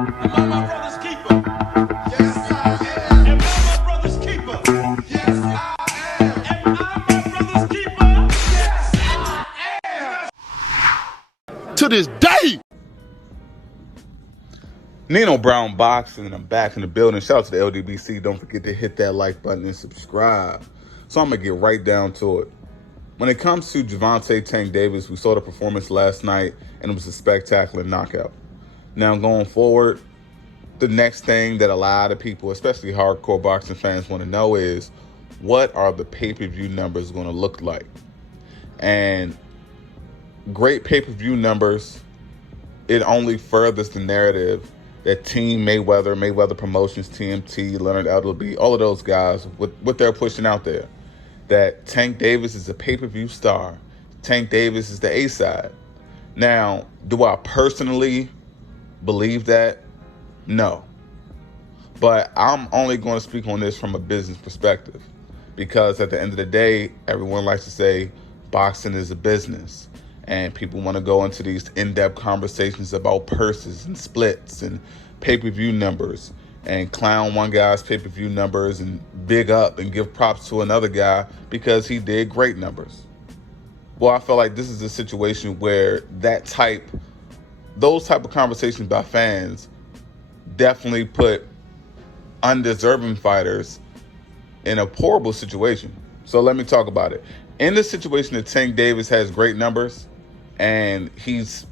Am I my brother's keeper? Yes, I am. Am I my brother's keeper? Yes, I am. Am I my brother's keeper? Yes, I am. To this day. Nino Brown Boxing, and I'm back in the building. Shout out to the LDBC. Don't forget to hit that like button and subscribe. So I'm going to get right down to it. When it comes to Gervonta Tank Davis, we saw the performance last night, and it was a spectacular knockout. Now, going forward, the next thing that a lot of people, especially hardcore boxing fans, want to know is, what are the pay-per-view numbers going to look like? And great pay-per-view numbers, it only furthers the narrative that Team Mayweather Promotions, TMT, Leonard Elderby, all of those guys, what they're pushing out there, that Tank Davis is a pay-per-view star. Tank Davis is the A-side. Now, do I personally believe that? No. But I'm only going to speak on this from a business perspective, because at the end of the day, everyone likes to say boxing is a business. And people want to go into these in-depth conversations about purses and splits and pay-per-view numbers and clown one guy's pay-per-view numbers and big up and give props to another guy because he did great numbers. Well, I feel like this is a situation where those type of conversations by fans definitely put undeserving fighters in a horrible situation. So let me talk about it. In the situation that Tank Davis has great numbers, and he's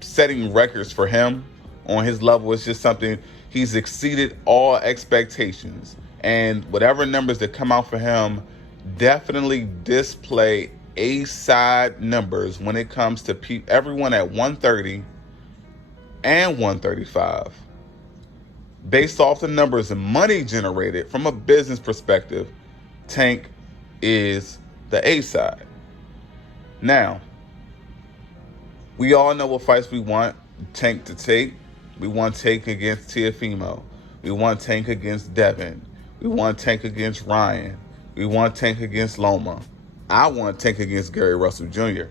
setting records for him on his level. It's just something, he's exceeded all expectations. And whatever numbers that come out for him definitely display A-side numbers when it comes to everyone at 130 and 135. Based off the numbers and money generated from a business perspective, Tank is the A-side. Now, we all know what fights we want Tank to take. We want Tank against Teofimo. We want Tank against Devin. We want Tank against Ryan. We want Tank against Loma. I want Tank against Gary Russell Jr.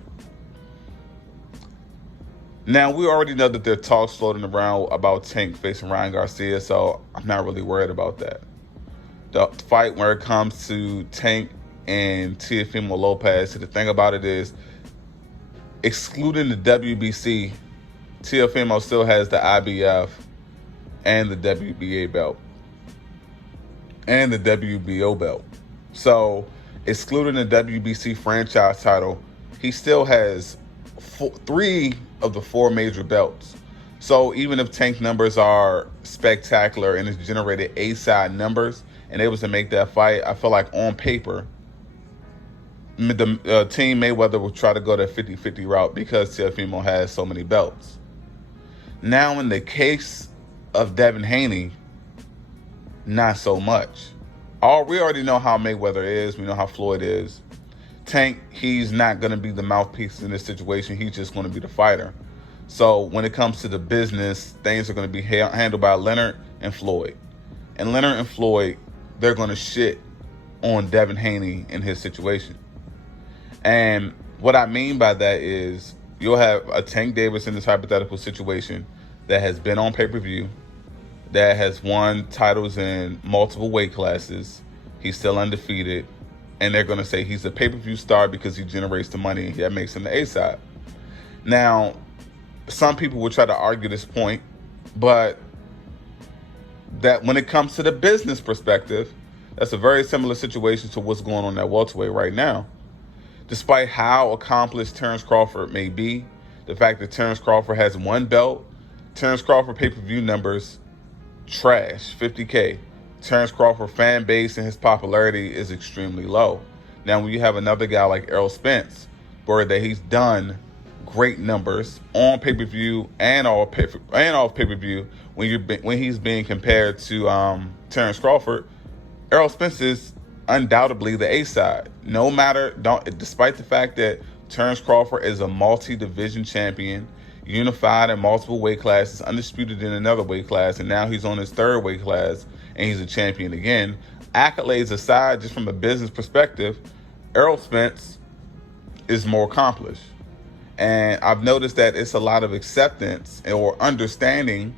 Now, we already know that there are talks floating around about Tank facing Ryan Garcia, so I'm not really worried about that. The fight where it comes to Tank and Teofimo Lopez, so the thing about it is, excluding the WBC, Teofimo still has the IBF and the WBA belt and the WBO belt. So, excluding the WBC franchise title, he still has 3 of the 4 major belts. So, even if Tank numbers are spectacular and it's generated A-side numbers and able to make that fight, I feel like on paper, the Team Mayweather will try to go the 50-50 route because Teofimo has so many belts. Now, in the case of Devin Haney, not so much. We already know how Mayweather is. We know how Floyd is. Tank, he's not going to be the mouthpiece in this situation. He's just going to be the fighter. So when it comes to the business, things are going to be handled by Leonard and Floyd. And Leonard and Floyd, they're going to shit on Devin Haney in his situation. And what I mean by that is, you'll have a Tank Davis in this hypothetical situation that has been on pay-per-view, that has won titles in multiple weight classes. He's still undefeated. And they're going to say he's a pay-per-view star because he generates the money that makes him the A-side. Now, some people will try to argue this point, but that when it comes to the business perspective, that's a very similar situation to what's going on at welterweight right now. Despite how accomplished Terrence Crawford may be, the fact that Terrence Crawford has 1 belt, Terrence Crawford pay-per-view numbers, trash, 50K. Terrence Crawford fan base and his popularity is extremely low. Now, when you have another guy like Errol Spence, where that he's done great numbers on pay-per-view and off pay-per-view, when he's being compared to Terrence Crawford, Errol Spence is undoubtedly the A-side. Despite the fact that Terrence Crawford is a multi-division champion, unified in multiple weight classes, undisputed in another weight class, and now he's on his 3rd weight class, and he's a champion again. Accolades aside, just from a business perspective, Errol Spence is more accomplished. And I've noticed that it's a lot of acceptance or understanding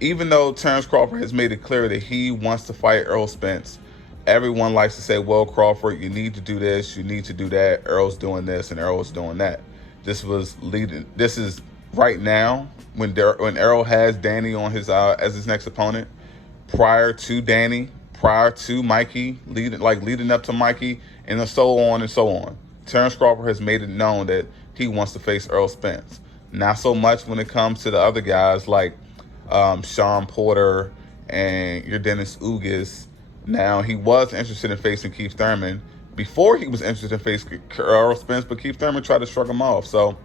even though Terrence Crawford has made it clear that he wants to fight Errol Spence, everyone likes to say, well, Crawford, you need to do this, you need to do that. Errol's doing this and Errol's doing that. This is right now when Errol has Danny on his as his next opponent. Prior to Mikey, leading up to Mikey, and so on and so on. Terrence Crawford has made it known that he wants to face Errol Spence. Not so much when it comes to the other guys like Sean Porter and your Dennis Ugas. Now, he was interested in facing Keith Thurman before he was interested in facing Errol Spence, but Keith Thurman tried to shrug him off. So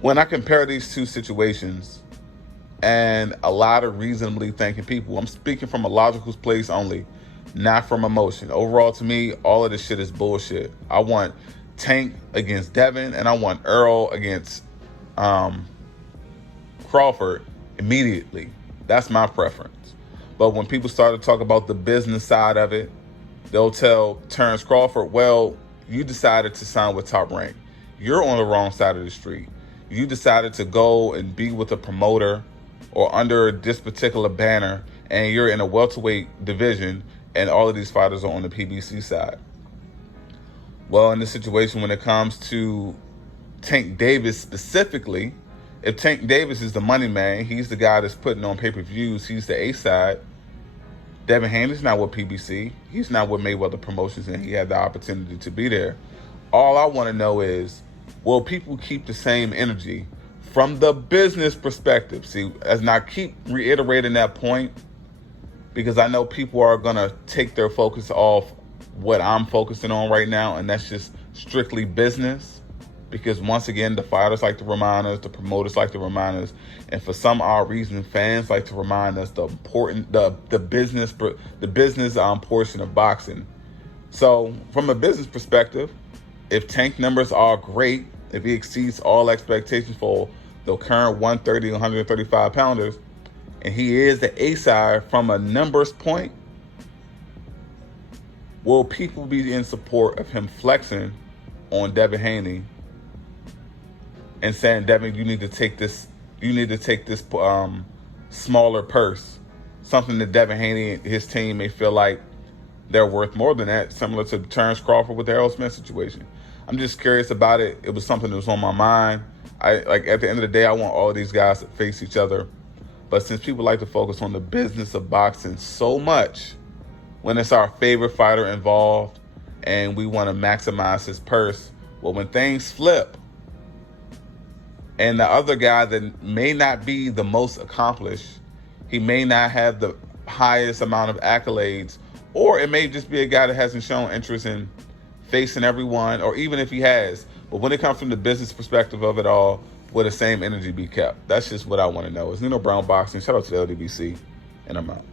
when I compare these two situations, and a lot of reasonably thinking people, I'm speaking from a logical place only, not from emotion. Overall, to me, all of this shit is bullshit. I want Tank against Devin, and I want Errol against Crawford immediately. That's my preference. But when people start to talk about the business side of it, they'll tell Terrence Crawford, well, you decided to sign with Top Rank. You're on the wrong side of the street. You decided to go and be with a promoter or under this particular banner, and you're in a welterweight division, and all of these fighters are on the PBC side. Well, in this situation, when it comes to Tank Davis specifically, if Tank Davis is the money man, he's the guy that's putting on pay-per-views, he's the A side. Devin Haney's not with PBC. He's not with Mayweather Promotions, and he had the opportunity to be there. All I want to know is, will people keep the same energy from the business perspective? See, as I keep reiterating that point, because I know people are going to take their focus off what I'm focusing on right now, and that's just strictly business. Because once again, the fighters like to remind us, the promoters like to remind us, and for some odd reason, fans like to remind us the business portion of boxing. So from a business perspective, if Tank numbers are great, if he exceeds all expectations for the current 130, 135 pounders, and he is the A side from a numbers point, will people be in support of him flexing on Devin Haney and saying, Devin, you need to take this smaller purse, something that Devin Haney and his team may feel like they're worth more than that, similar to Terrence Crawford with the Errol Spence situation. I'm just curious about it. It was something that was on my mind. At the end of the day, I want all of these guys to face each other. But since people like to focus on the business of boxing so much, when it's our favorite fighter involved and we want to maximize his purse, well, when things flip and the other guy that may not be the most accomplished, he may not have the highest amount of accolades, or it may just be a guy that hasn't shown interest in facing everyone, or even if he has. But when it comes from the business perspective of it all, will the same energy be kept? That's just what I want to know. It's Nino Brown Boxing. Shout out to the LDBC, and I'm out.